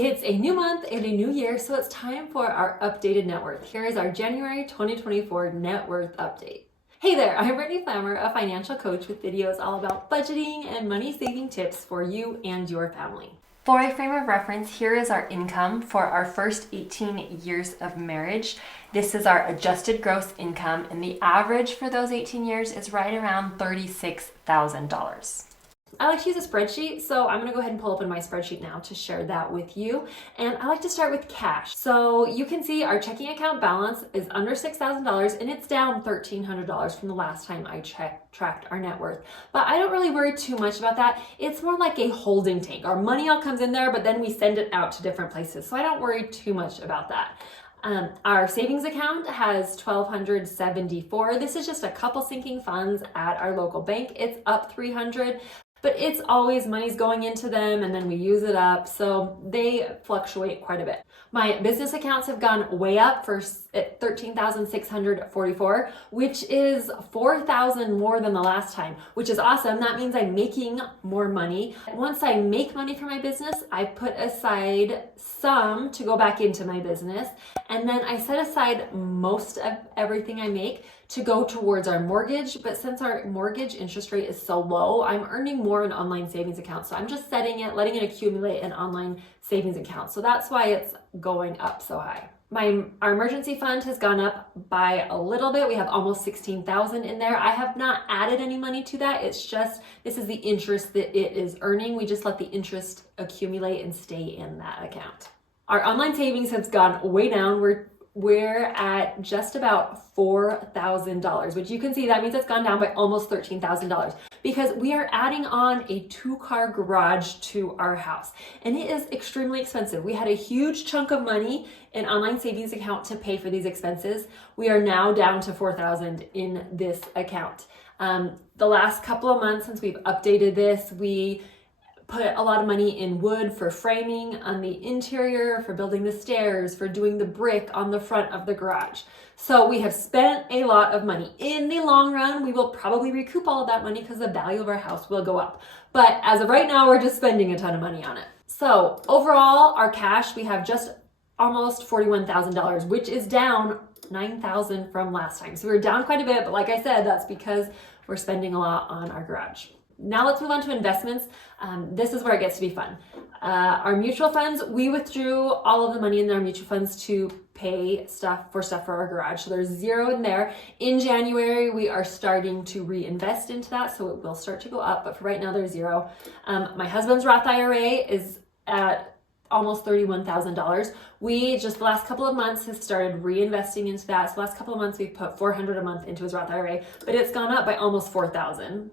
It's a new month and a new year, so it's time for our updated net worth. Here is our January 2024 net worth update. Hey there, I'm Brittany Flammer, a financial coach with videos all about budgeting and money saving tips for you and your family. For a frame of reference, here is our income for our first 18 years of marriage. This is our adjusted gross income, and the average for those 18 years is right around $36,000. I like to use a spreadsheet, so I'm going to go ahead and pull open my spreadsheet now to share that with you. And I like to start with cash. So you can see our checking account balance is under $6,000 and it's down $1,300 from the last time I tracked our net worth. But I don't really worry too much about that. It's more like a holding tank. Our money all comes in there, but then we send it out to different places. So I don't worry too much about that. Our savings account has $1,274. This is just a couple sinking funds at our local bank. It's up $300. But it's always money's going into them and then we use it up, so they fluctuate quite a bit. My business accounts have gone way up for $13,644, which is $4,000 more than the last time, which is awesome. That means I'm making more money. Once I make money for my business, I put aside some to go back into my business, and then I set aside most of everything I make to go towards our mortgage. But since our mortgage interest rate is so low, I'm earning more in online savings accounts. So I'm just setting it, letting it accumulate in online savings accounts. So that's why it's going up so high. Our emergency fund has gone up by a little bit. We have almost $16,000 in there. I have not added any money to that. It's just, this is the interest that it is earning. We just let the interest accumulate and stay in that account. Our online savings has gone way down. We're at just about $4,000, which you can see that means it's gone down by almost $13,000 because we are adding on a 2-car garage to our house, and it is extremely expensive. We had a huge chunk of money in online savings account to pay for these expenses. We are now down to $4,000 in this account. The last couple of months since we've updated this, we put a lot of money in wood for framing on the interior, for building the stairs, for doing the brick on the front of the garage. So we have spent a lot of money. In the long run, we will probably recoup all of that money because the value of our house will go up. But as of right now, we're just spending a ton of money on it. So overall, our cash, we have just almost $41,000, which is down $9,000 from last time. So we're down quite a bit, but like I said, that's because we're spending a lot on our garage. Now let's move on to investments. This is where it gets to be fun. Our mutual funds, we withdrew all of the money in our mutual funds to pay stuff for our garage. So there's zero in there. In January, we are starting to reinvest into that, so it will start to go up, but for right now there's zero. My husband's Roth IRA is at almost $31,000. We just the last couple of months has started reinvesting into that. So the last couple of months we've put $400 a month into his Roth IRA, but it's gone up by almost $4,000.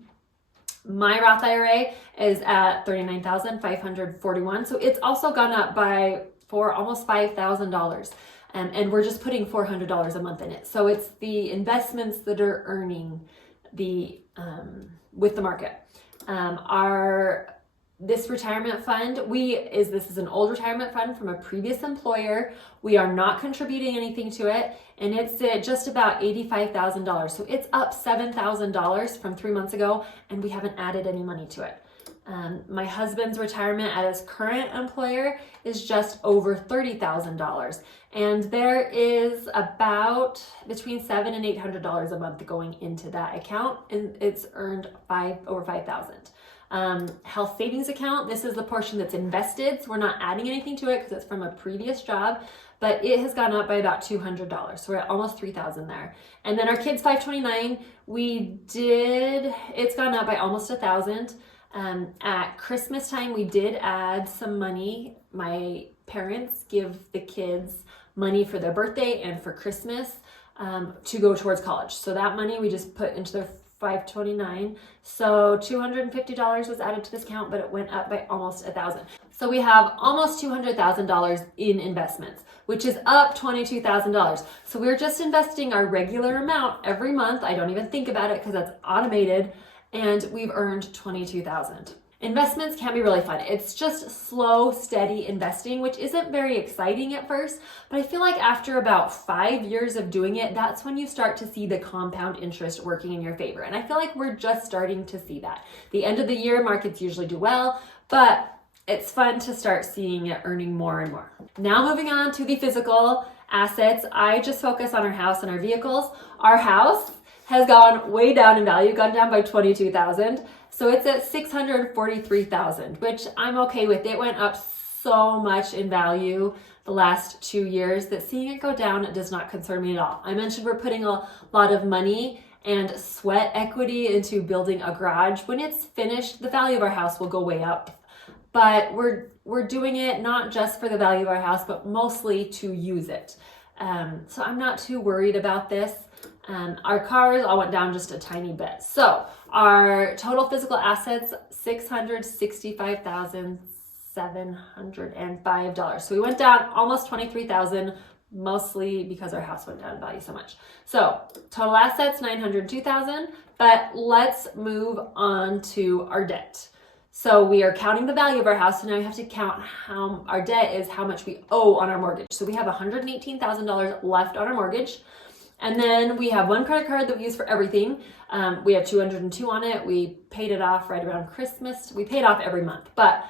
My Roth IRA is at $39,541, so it's also gone up by almost $5,000, and we're just putting $400 a month in it. So it's the investments that are earning the with the market. This retirement fund, this is an old retirement fund from a previous employer. We are not contributing anything to it, and it's at just about $85,000. So it's up $7,000 from 3 months ago, and we haven't added any money to it. My husband's retirement at his current employer is just over $30,000, and there is about between $700 and $800 a month going into that account, and it's earned over $5,000. Health savings account, this is the portion that's invested, so we're not adding anything to it because it's from a previous job, but it has gone up by about $200, so we're at almost $3,000 there. And then our kids 529, it's gone up by almost $1,000. At Christmas time, we did add some money. My parents give the kids money for their birthday and for Christmas to go towards college, so that money we just put into their 529. So $250 was added to this account, but it went up by almost $1,000. So we have almost $200,000 in investments, which is up $22,000. So we're just investing our regular amount every month. I don't even think about it because that's automated, and we've earned $22,000. Investments can be really fun. It's just slow, steady investing, which isn't very exciting at first, but I feel like after about 5 years of doing it, that's when you start to see the compound interest working in your favor. And I feel like we're just starting to see that. The end of the year, markets usually do well, but it's fun to start seeing it earning more and more. Now moving on to the physical assets, I just focus on our house and our vehicles. Our house has gone way down in value, gone down by $22,000. So it's at $643,000, which I'm okay with. It went up so much in value the last 2 years that seeing it go down, it does not concern me at all. I mentioned we're putting a lot of money and sweat equity into building a garage. When it's finished, the value of our house will go way up. But we're doing it not just for the value of our house, but mostly to use it. So I'm not too worried about this. Our cars all went down just a tiny bit. So our total physical assets, $665,705. So we went down almost $23,000, mostly because our house went down in value so much. So total assets, $902,000, but let's move on to our debt. So we are counting the value of our house, so now we have to count how our debt is, how much we owe on our mortgage. So we have $118,000 left on our mortgage. And then we have one credit card that we use for everything. We have $202 on it. We paid it off right around Christmas. We pay it off every month, but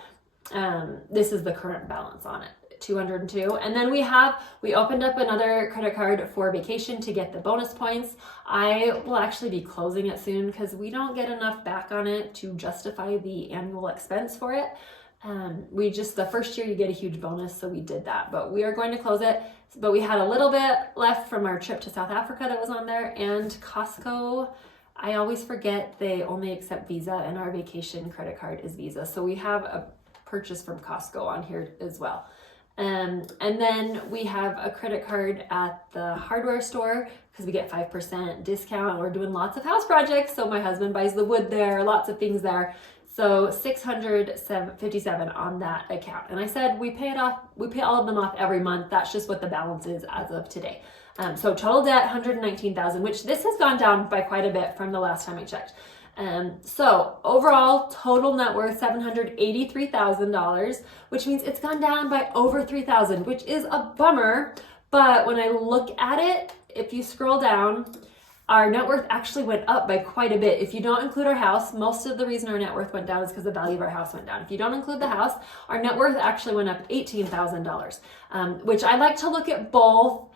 this is the current balance on it, $202. And then we opened up another credit card for vacation to get the bonus points. I will actually be closing it soon because we don't get enough back on it to justify the annual expense for it. The first year you get a huge bonus, so we did that, but we are going to close it. But we had a little bit left from our trip to South Africa that was on there, and Costco, I always forget they only accept Visa, and our vacation credit card is Visa. So we have a purchase from Costco on here as well. And then we have a credit card at the hardware store because we get 5% discount, and we're doing lots of house projects. So my husband buys the wood there, lots of things there. So $657 on that account. And I said we pay it off, we pay all of them off every month. That's just what the balance is as of today. So total debt, $119,000, which this has gone down by quite a bit from the last time I checked. So overall total net worth, $783,000, which means it's gone down by over $3,000, which is a bummer. But when I look at it, if you scroll down, our net worth actually went up by quite a bit. If you don't include our house, most of the reason our net worth went down is because the value of our house went down. If you don't include the house, our net worth actually went up $18,000, which I like to look at both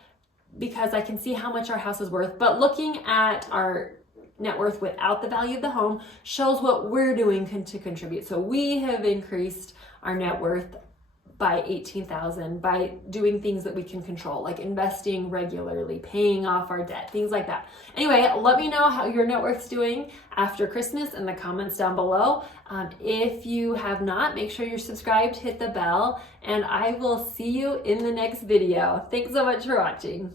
because I can see how much our house is worth. But looking at our net worth without the value of the home shows what we're doing to contribute. So we have increased our net worth by $18,000 by doing things that we can control, like investing regularly, paying off our debt, things like that. Anyway, let me know how your net worth's doing after Christmas in the comments down below. If you have not, make sure you're subscribed, hit the bell, and I will see you in the next video. Thanks so much for watching.